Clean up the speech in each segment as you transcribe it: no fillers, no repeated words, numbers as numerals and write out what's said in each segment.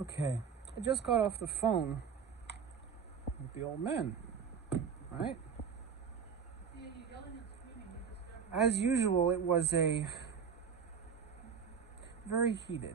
Okay, I just got off the phone with the old man, right? As usual, it was a very heated,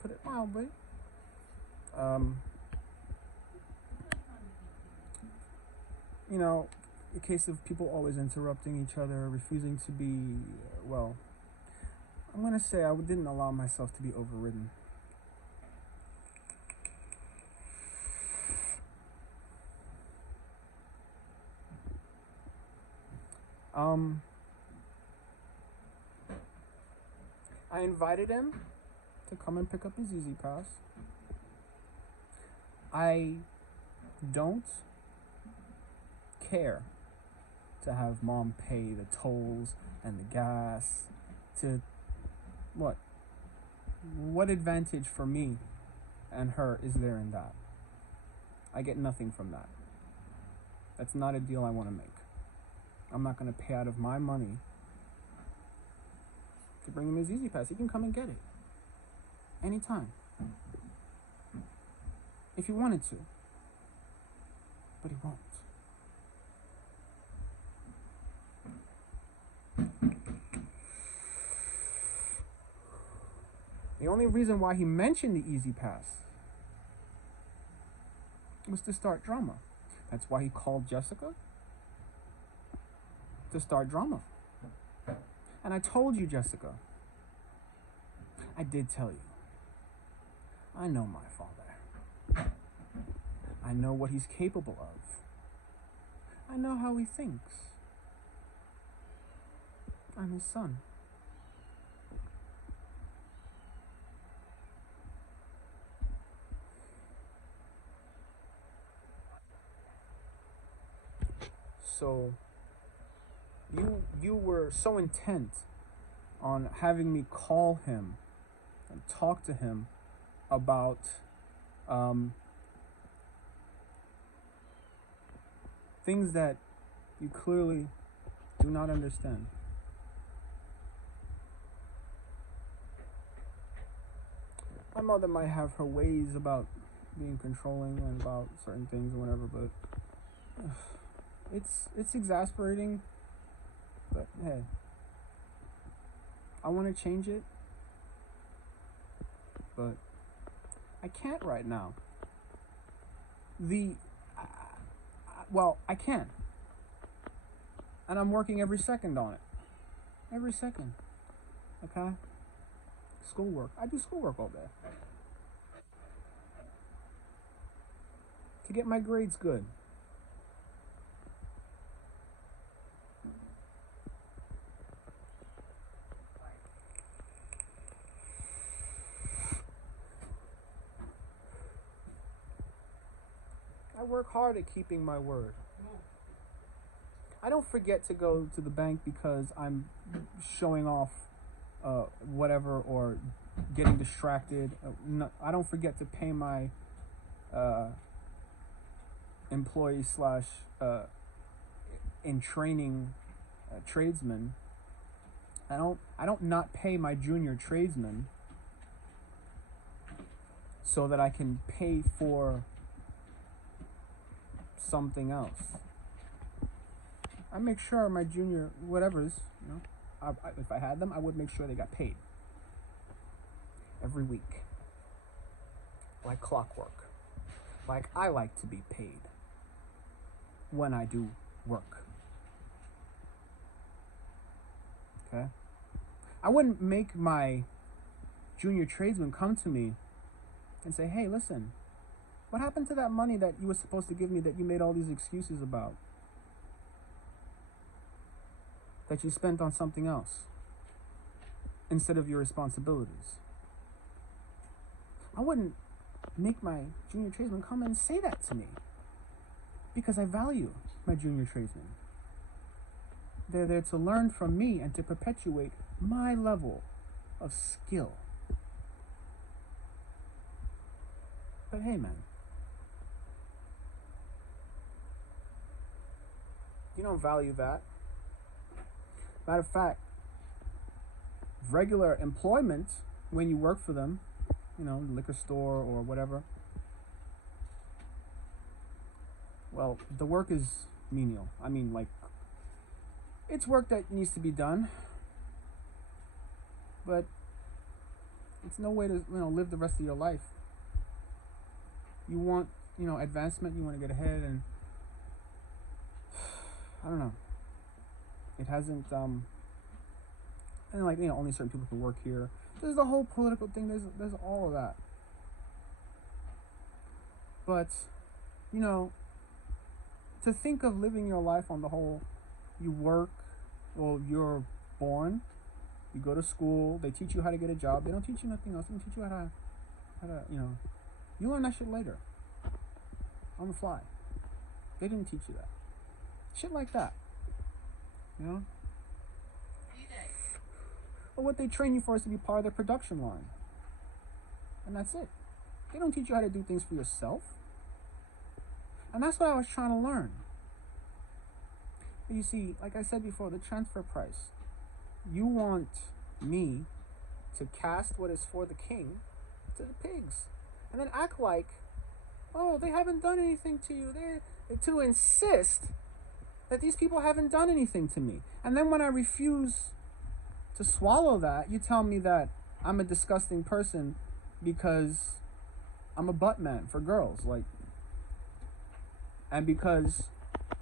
put it mildly. You know, a case of people always interrupting each other, refusing to be, well, I'm gonna say I didn't allow myself to be overridden. Um, I invited him to come and pick up his Easy Pass. I don't care to have mom pay the tolls and the gas to what? What advantage for me and her is there in that? I get nothing from that. That's not a deal I want to make. I'm not going to pay out of my money to bring him his Easy Pass. He can come and get it anytime if he wanted to, but he won't. The only reason why he mentioned the Easy Pass was to start drama. That's why he called Jessica, to start drama. And I told you, Jessica, I did tell you, I know my father. I know what he's capable of. I know how he thinks. I'm his son. So you were so intent on having me call him and talk to him about things that you clearly do not understand. My mother might have her ways about being controlling and about certain things or whatever, but it's exasperating. But hey, I want to change it, but I can't right now. Well, I can, and I'm working every second on it. Every second. Okay. Schoolwork. I do schoolwork all day to get my grades good. I work hard at keeping my word. I don't forget to go to the bank because I'm showing off whatever or getting distracted. No, I don't forget to pay my employee slash in training tradesman. I don't not pay my junior tradesman so that I can pay for something else. I make sure my junior whatever's, if I had them, I would make sure they got paid every week, like clockwork, like I like to be paid when I do work. Okay? I wouldn't make my junior tradesman come to me and say, hey, listen, what happened to that money that you were supposed to give me that you made all these excuses about? That you spent on something else instead of your responsibilities. I wouldn't make my junior tradesman come and say that to me because I value my junior tradesmen. They're there to learn from me and to perpetuate my level of skill. But hey, man, you don't value that. Matter of fact, regular employment, when you work for them, liquor store or whatever. Well, the work is menial. I mean, like, it's work that needs to be done, but it's no way to, live the rest of your life. You want, advancement, you want to get ahead, and I don't know. It hasn't, and like, only certain people can work here. There's the whole political thing. There's all of that. But, to think of living your life on the whole, you work, well, you're born, you go to school, they teach you how to get a job. They don't teach you nothing else. They don't teach you how to, you learn that shit later, on the fly. They didn't teach you that. Shit like that, But what they train you for is to be part of their production line. And that's it. They don't teach you how to do things for yourself. And that's what I was trying to learn. But you see, like I said before, the transfer price. You want me to cast what is for the king to the pigs. And then act like, oh, they haven't done anything to you. To insist that these people haven't done anything to me. And then when I refuse to swallow that, you tell me that I'm a disgusting person because I'm a butt man for girls, and because,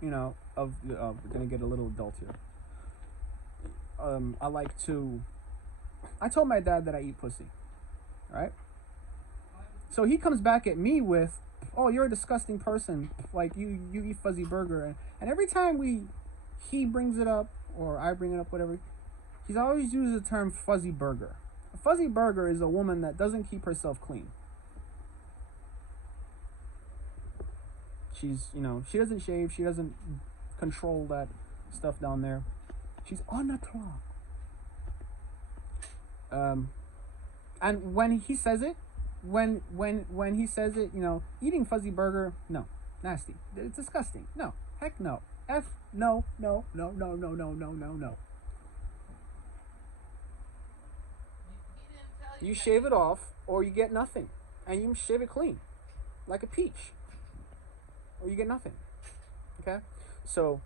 we're gonna get a little adult here. I told my dad that I eat pussy, right? So he comes back at me with, oh, you're a disgusting person, like you eat fuzzy burger, and every time he brings it up or I bring it up, whatever. He's always used the term fuzzy burger. A fuzzy burger is a woman that doesn't keep herself clean. She's, she doesn't shave. She doesn't control that stuff down there. She's au naturel. And when he says it, when he says it, eating fuzzy burger, no, nasty. It's disgusting. No, heck no. No. You shave it off, or you get nothing, and you shave it clean, like a peach, or you get nothing. Okay, so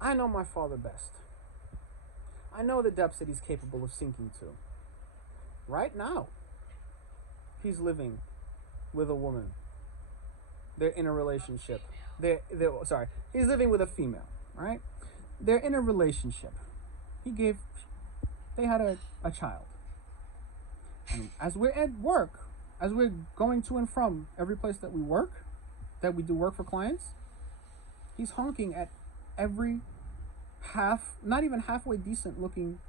I know my father best. I know the depths that he's capable of sinking to. Right now, he's living with a woman. They're in a relationship. He's living with a female. Right? They're in a relationship. They had a child. And as we're at work, as we're going to and from every place that we do work for clients, he's honking at every not even halfway decent looking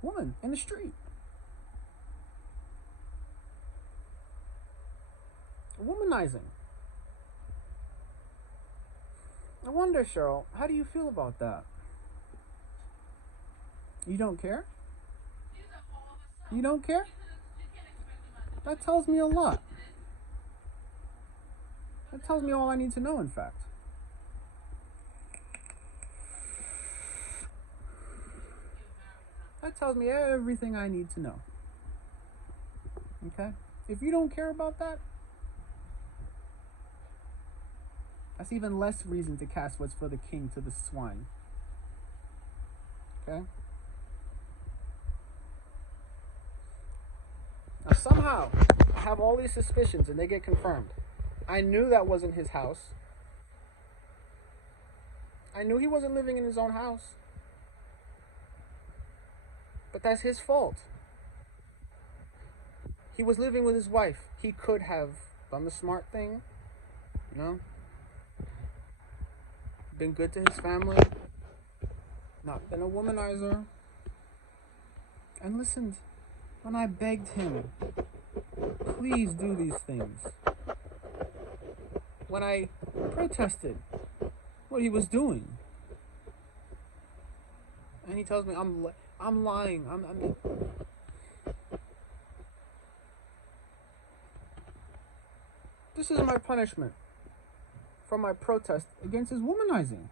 woman in the street. Womanizing. I wonder, Cheryl, how do you feel about that? You don't care? You don't care? That tells me a lot. That tells me all I need to know, in fact. That tells me everything I need to know. Okay? If you don't care about that, that's even less reason to cast what's for the king to the swine. Okay? Now somehow, I have all these suspicions and they get confirmed. I knew that wasn't his house. I knew he wasn't living in his own house. But that's his fault. He was living with his wife. He could have done the smart thing, been good to his family, not been a womanizer, and listened when I begged him, please do these things. When I protested what he was doing, and he tells me I'm lying. This is my punishment for my protest against his womanizing.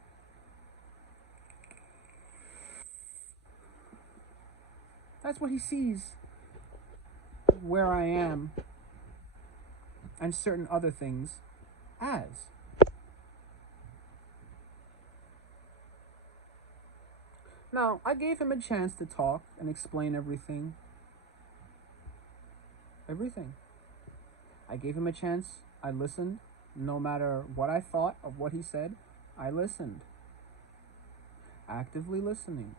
That's what he sees where I am and certain other things as. Now, I gave him a chance to talk and explain everything. Everything. I gave him a chance. I listened. No matter what I thought of what he said, I listened. Actively listening.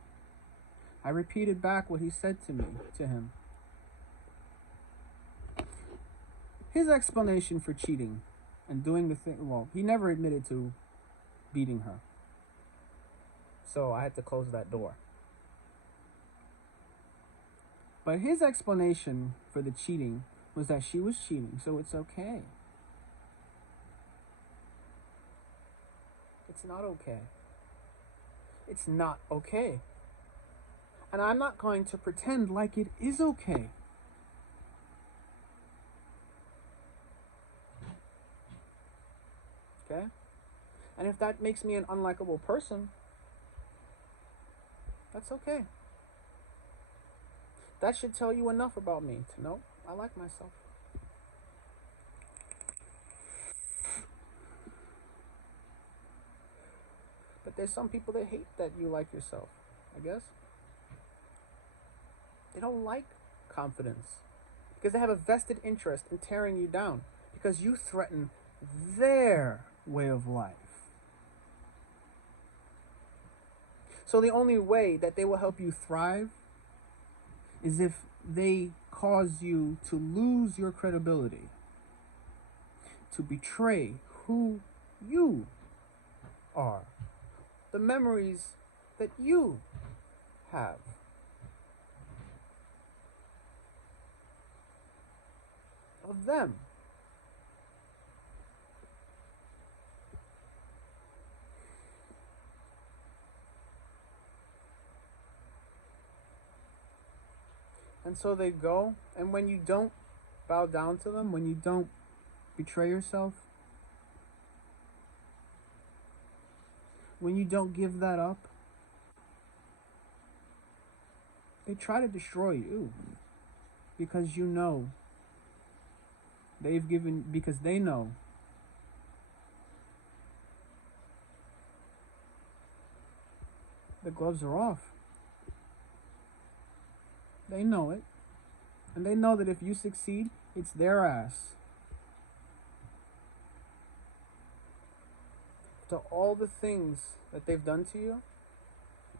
I repeated back what he said to him. His explanation for cheating and doing the thing, well, he never admitted to beating her. So I had to close that door. But his explanation for the cheating was that she was cheating, so it's okay. It's not okay. It's not okay. And I'm not going to pretend like it is okay. Okay? And if that makes me an unlikable person, that's okay. That should tell you enough about me to know I like myself. But there's some people that hate that you like yourself, I guess. They don't like confidence because they have a vested interest in tearing you down because you threaten their way of life. So the only way that they will help you thrive is if they cause you to lose your credibility, to betray who you are, the memories that you have. Of them. And so they go, and when you don't bow down to them, when you don't betray yourself, when you don't give that up, they try to destroy you because you know because they know the gloves are off. They know it. And they know that if you succeed, it's their ass. To all the things that they've done to you,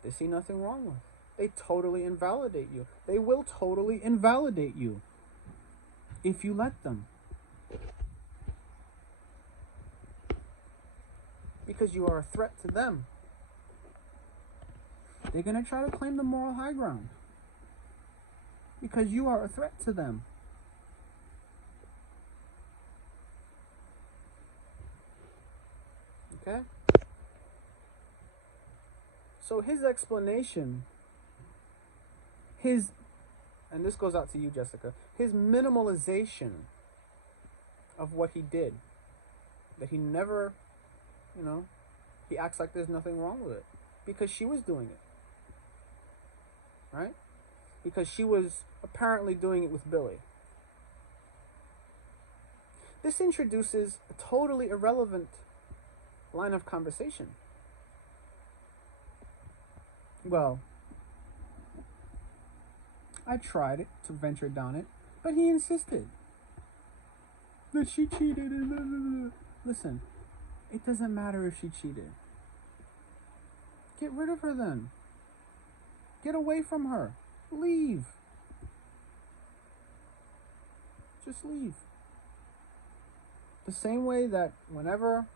they see nothing wrong with. They totally invalidate you. They will totally invalidate you if you let them. Because you are a threat to them. They're going to try to claim the moral high ground. Because you are a threat to them. Okay? So his explanation, and this goes out to you, Jessica, his minimalization of what he did, that he never, he acts like there's nothing wrong with it. Because she was doing it. Right? Because she was apparently doing it with Billy. This introduces a totally irrelevant line of conversation. Well, I tried to venture down it, but he insisted that she cheated. Listen, it doesn't matter if she cheated. Get rid of her then. Get away from her. Leave. Just leave. The same way that whenever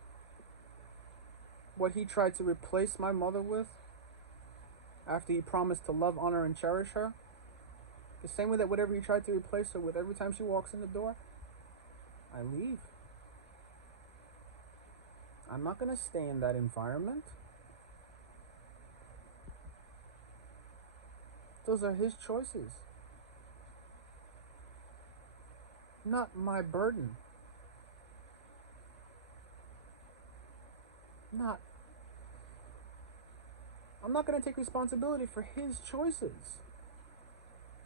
what he tried to replace my mother with, after he promised to love, honor, and cherish her, the same way that whatever he tried to replace her with every time she walks in the door, I leave. I'm not going to stay in that environment. Those are his choices. Not my burden. I'm not going to take responsibility for his choices.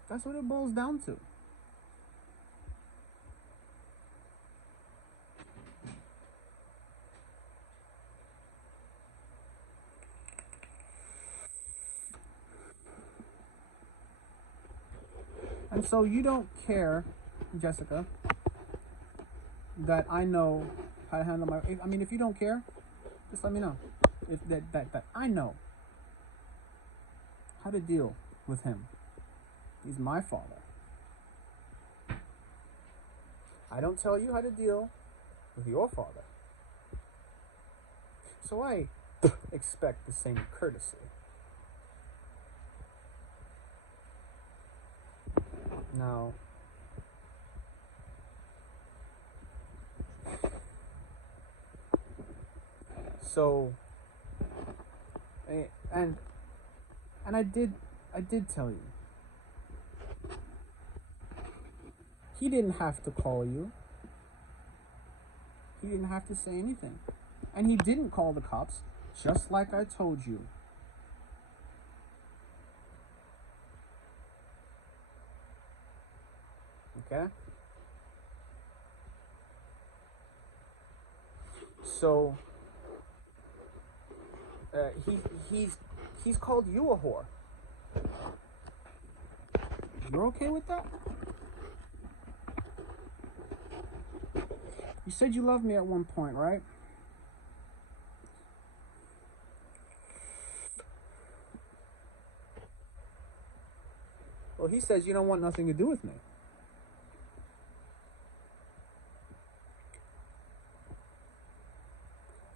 That's what it boils down to. And so you don't care, Jessica, that I know how to handle my. I mean, if you don't care, just let me know. If that I know how to deal with him. He's my father. I don't tell you how to deal with your father. So I expect the same courtesy. Now, so, and I did tell you. He didn't have to call you. He didn't have to say anything. And he didn't call the cops, just like I told you. Okay? So, he's called you a whore. You're okay with that? You said you loved me at one point, right? Well, he says you don't want nothing to do with me.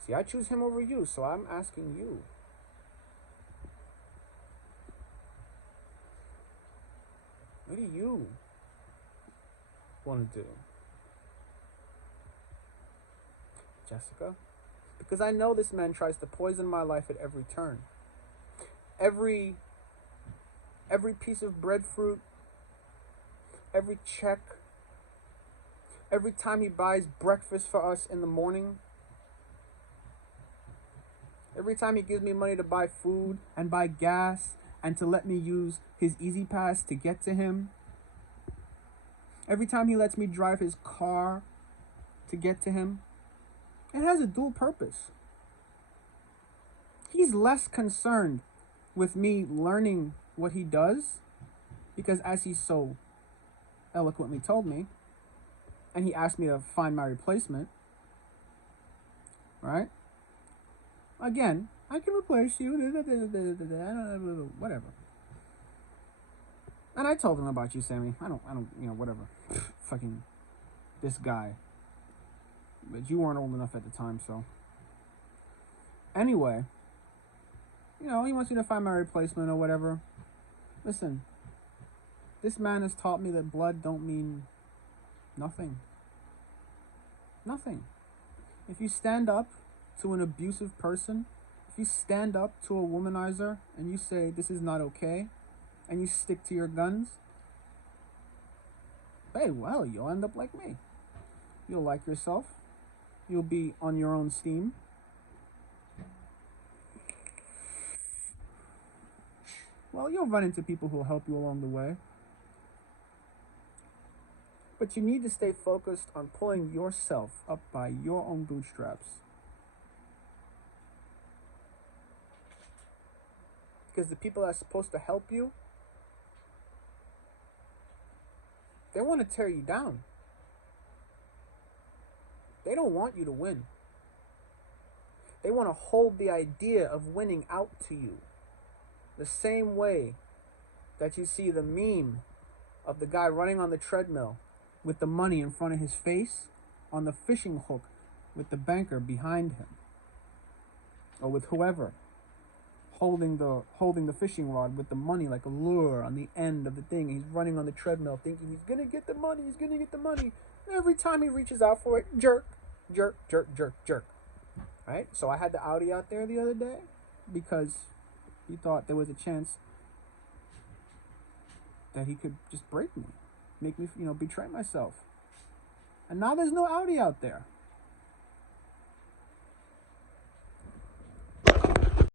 See, I choose him over you, so I'm asking you. What do you want to do? Jessica? Because I know this man tries to poison my life at every turn. Every piece of breadfruit, every check, every time he buys breakfast for us in the morning, every time he gives me money to buy food and buy gas and to let me use his Easy Pass to get to him, every time he lets me drive his car to get to him, it has a dual purpose. He's less concerned with me learning what he does, because as he so eloquently told me, and he asked me to find my replacement, right? Again, I can replace you, whatever. And I told him about you, Sammy. I don't, whatever. Fucking this guy. But you weren't old enough at the time, so. Anyway, he wants me to find my replacement or whatever. Listen, this man has taught me that blood don't mean nothing. Nothing. If you stand up to an abusive person, if you stand up to a womanizer and you say this is not okay, and you stick to your guns, hey, well, you'll end up like me. You'll like yourself. You'll be on your own steam. Well, you'll run into people who'll help you along the way. But you need to stay focused on pulling yourself up by your own bootstraps. Because the people that are supposed to help you, they want to tear you down. They don't want you to win. They want to hold the idea of winning out to you. The same way that you see the meme of the guy running on the treadmill with the money in front of his face on the fishing hook with the banker behind him. Or with whoever holding the fishing rod with the money like a lure on the end of the thing. He's running on the treadmill thinking he's going to get the money, he's going to get the money. Every time he reaches out for it, jerk, jerk, jerk, jerk, jerk. Right? So I had the Audi out there the other day because he thought there was a chance that he could just break me, make me, betray myself. And now there's no Audi out there.